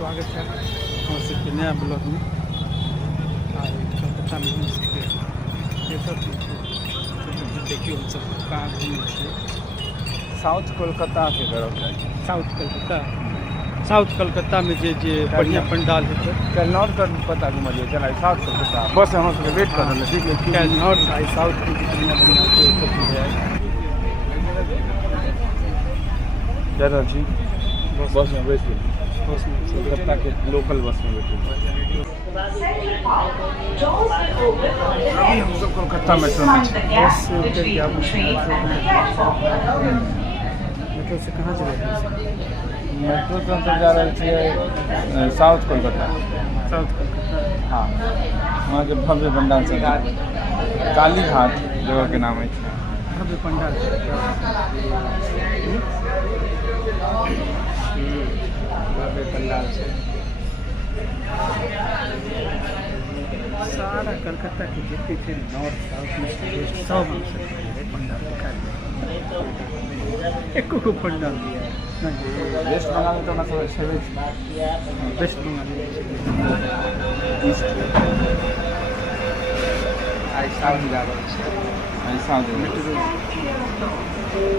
स्वागत है हमारे सबके नया ब्लॉग में। और कलकत्ता में हम सबके ये सब चीज़ देखिए, हम सब कहाँ घूमे साउथ कोलकाता के तरफ साउथ कलकत्ता में जे बढ़िया पंडाल है कैलनॉर का पता घूमिए चला साउथ कोलकाता बस हम सब वेट कर रहे हैं। कैलनॉर साउथ की बढ़िया ज़्यादा जी बस में बैठ कोलकाता के लोकल बस में बैठे। अभी हम सब कोलकाता मेट्रो में बस से उतर के आप मेट्रो से कहाँ चले गए? मेट्रो तो हम जा रहे थे साउथ कोलकाता। हाँ, वहाँ के भव्य पंडाल से काली घाट जगह के नाम है। भव्य पंडाल से सारा कलकत्ता के जितने थे नॉर्थ साउथ ईस्ट वेस्ट सब पंडाल दिखा दिया। एक को पंडाल दिया वेस्ट बंगाल में तो मतलब वेस्ट बंगाल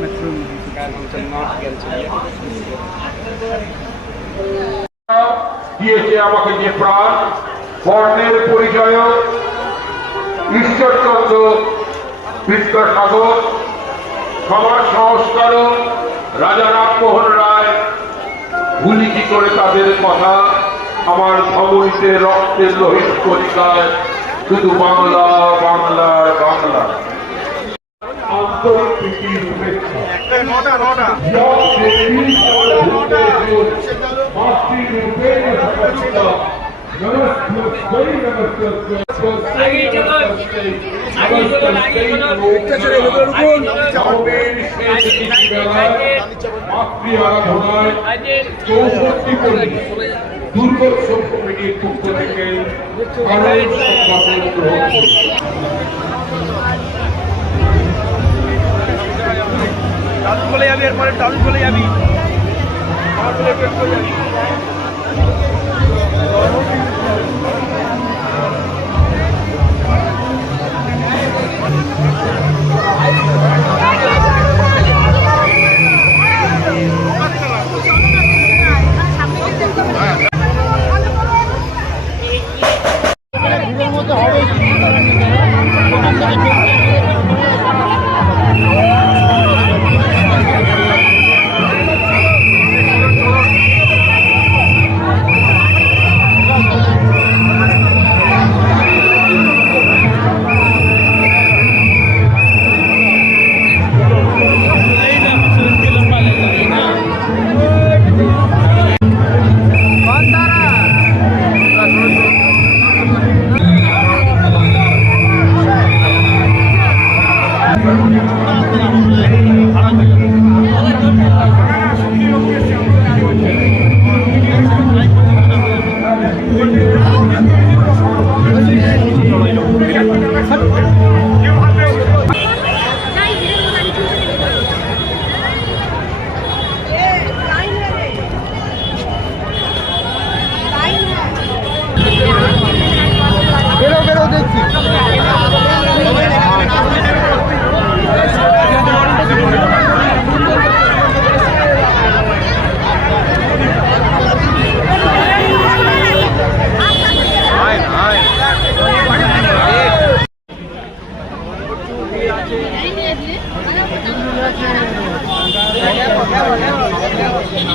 मेट्रो দিয়েছে আমাকে যে প্রাণ বর্ণের পরিচয় ঈশ্বরচন্দ্র বিদ্যাসাগর সমাজ সংস্কারক রাজা রামমোহন রায় ভুলি কি করে তাদের কথা আমার ধমনীতে রক্তের লোহিত কণিকায় শুধু বাংলা বাংলার বাংলা আন্তরিক প্রীতির শুভেচ্ছা দুর্গত কমিটির পক্ষ থেকে টাউন চলে যাবি, এরপরে টাউন চলে যাবি।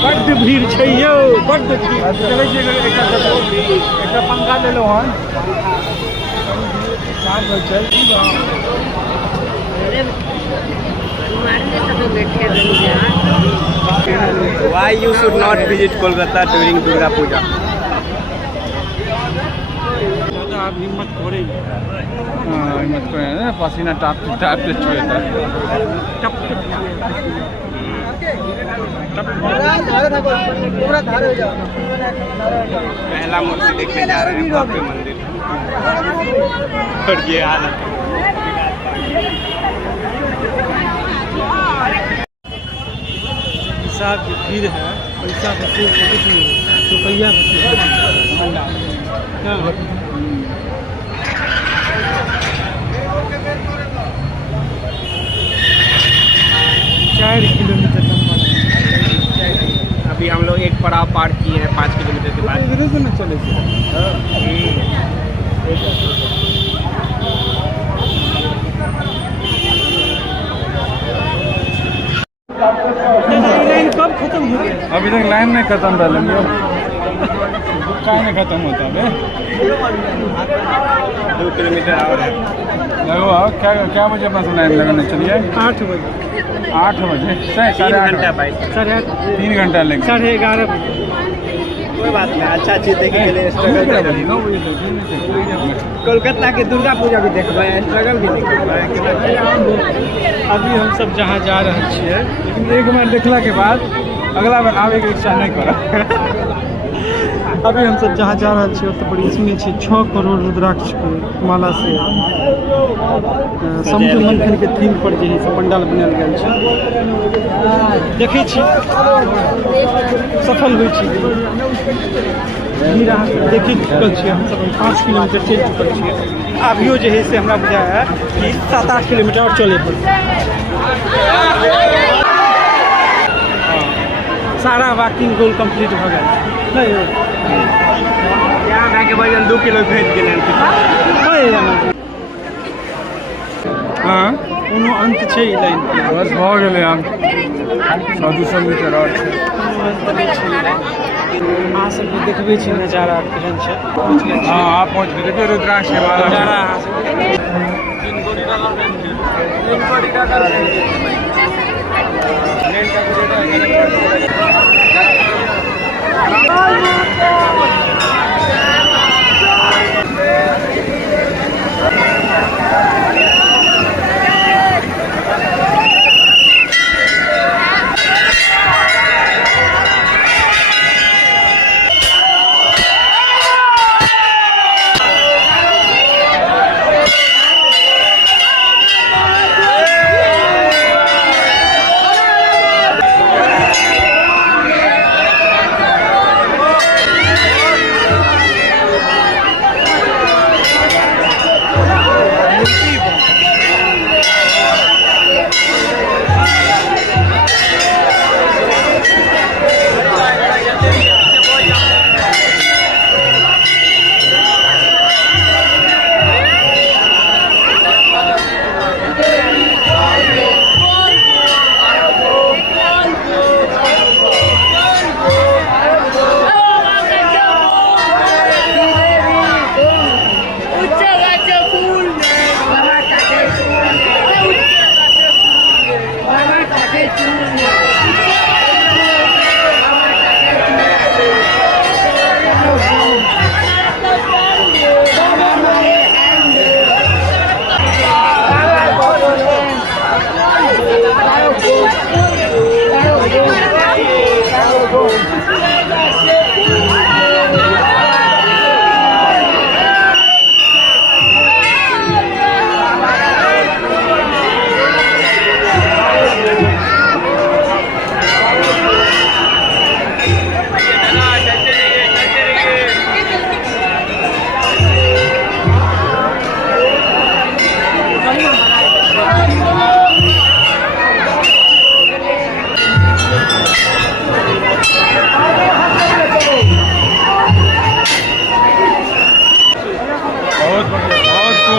बड्ड भीड़ छै यौ, बड्ड भीड़। चलै छै एकटा पंखा ले लो हन Why you should not visit Kolkata during Durga Puja? आप हिम्मत करेंगे। हिम्मत करें ना, पसीना टाप छुए था। पहला मूर्ति देखने जा रहे हैं भव्य मंदिर और ये हालत। हिसाब की भीड़ है, पैसा का कुछ नहीं है। रुपया हाँ 4 किलोमीटर लंबा है। अभी हम लोग एक पड़ाव पार किए हैं 5 किलोमीटर के बाद। इधर से न चले लाइन कब खत्म हो गया? अभी तक लाइन नहीं खत्म रहा कहाँ नहीं खत्म होता है 2 किलोमीटर और है। लगभग क्या बजे अपना लाइन लगाने चलिए 8 बजे 8 बजे 3 घंटा भाई। 3 घंटा लेंगे 11:30 बजे। कोई बात नहीं, अच्छा चीज देखे के लिए स्ट्रगल करेंगे। 9 बजे तक कोलकाता के दुर्गा पूजा भी देखबै, स्ट्रगल भी देखबै। अभी हम सब जहाँ जा रहे छियै लेकिन एक बार देखला के बाद अगला बार आवे के इच्छा नहीं करा अभी हम सब जहाँ जा रहे छियै तो बड़ी इसमें 6 करोड़ रुद्राक्ष के माला से समुद्र मंथन के थीम पर जे है से पंडाल बनायल गेल छै। देखै छी सफल होइ छी भीड़ अहाँ देखि चुकल छियै। हम सब 5 किलोमीटर चलि चुकल छियै। अभियो जे है से हमरा बुझाय कि 7-8 किलोमीटर और चले पड़तै। सारा वॉकिंग गोल कंप्लीट भऽ गेल नहीं यहाँ भाई के वजन 2 किलो भेज गेल हाँ कोनो अंत छै ई लाइन के? बस भऽ गेलै आब 100-200 मीटर और छै। अहाँ सबके देखबै छी नजारा केहन छै। हाँ आप पहुँच गए देखिए रुद्राक्ष के माला नजारा अहाँ सबके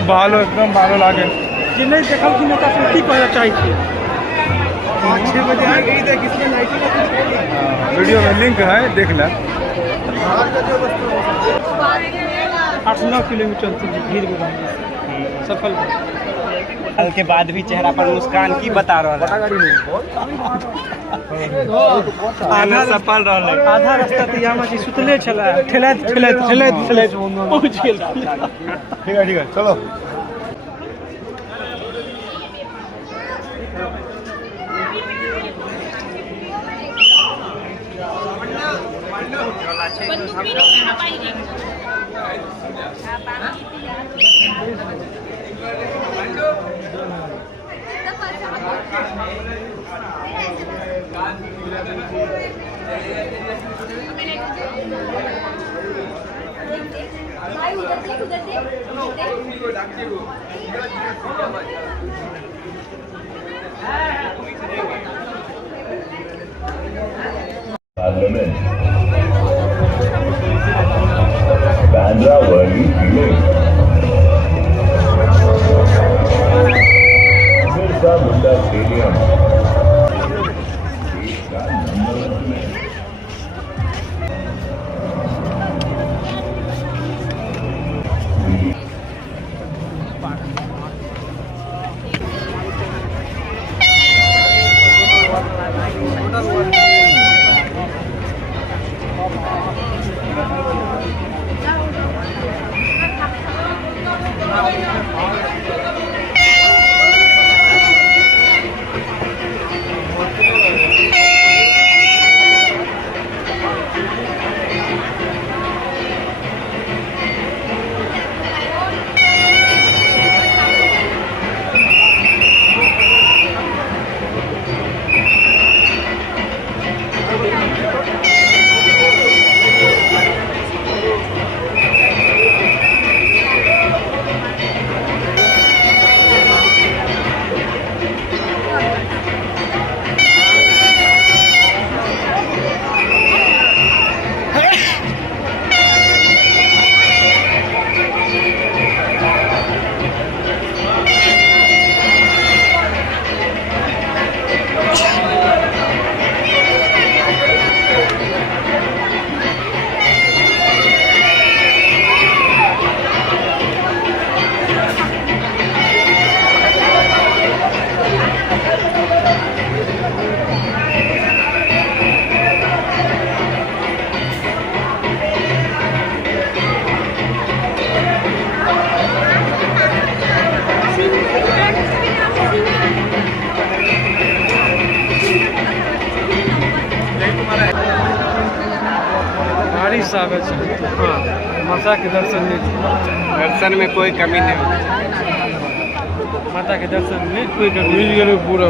भालो एकदम भालो लागे जे नहीं देखल कि नेता से की कहना चाहिए छी 6 बजे आ गई थी किसने लाइटिंग का कुछ नहीं। वीडियो में लिंक है देख ले 8-9 किलोमीटर से भीड़ में सफल कल के बाद भी चेहरा पर मुस्कान की बता रहा है। आधा सफल रहा आधा रास्ता तो यामा जी सुतले छला ठेलैत पहुंच गेल। ठीक है चलो Thank you. Parliament. Bandra Worli Village. Birsa Munda Stadium. इसका नंबर 1 में भारी स्वागत है। हाँ, माता के दर्शन लीजिए। दर्शन में कोई कमी नहीं होती। माता के दर्शन में कोई कमी मिल गए पूरा